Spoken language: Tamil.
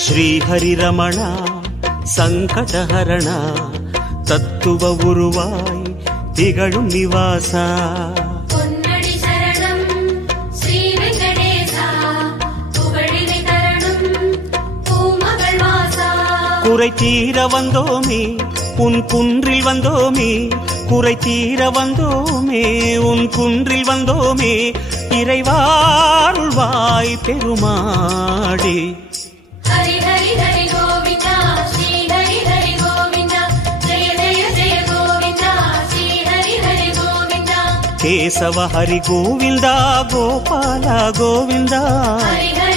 ஸ்ரீஹரிரமண சங்கடஹரண தத்துவ உருவாய் திகழும் நிவாசா பொன்னடி சரணம் ஸ்ரீ வெங்கடேசா புகழினை தரணும் பூமகள் வாசா குறை தீர வந்தோமே உன் குன்றில் வந்தோமே குறை தீர வந்தோமே உன் குன்றில் வந்தோமே இறைவாருள்வாய் பெருமாடி ஹரி ஹரி ஹரி கோவிந்தா ஸ்ரீ ஹரி ஹரி கோவிந்தா ஜெய ஜெய ஜெய கோவிந்தா ஸ்ரீ ஹரி ஹரி கோவிந்தா கேசவ ஹரி கோவிந்தா கோபால கோவிந்தா ஹரி ஹரி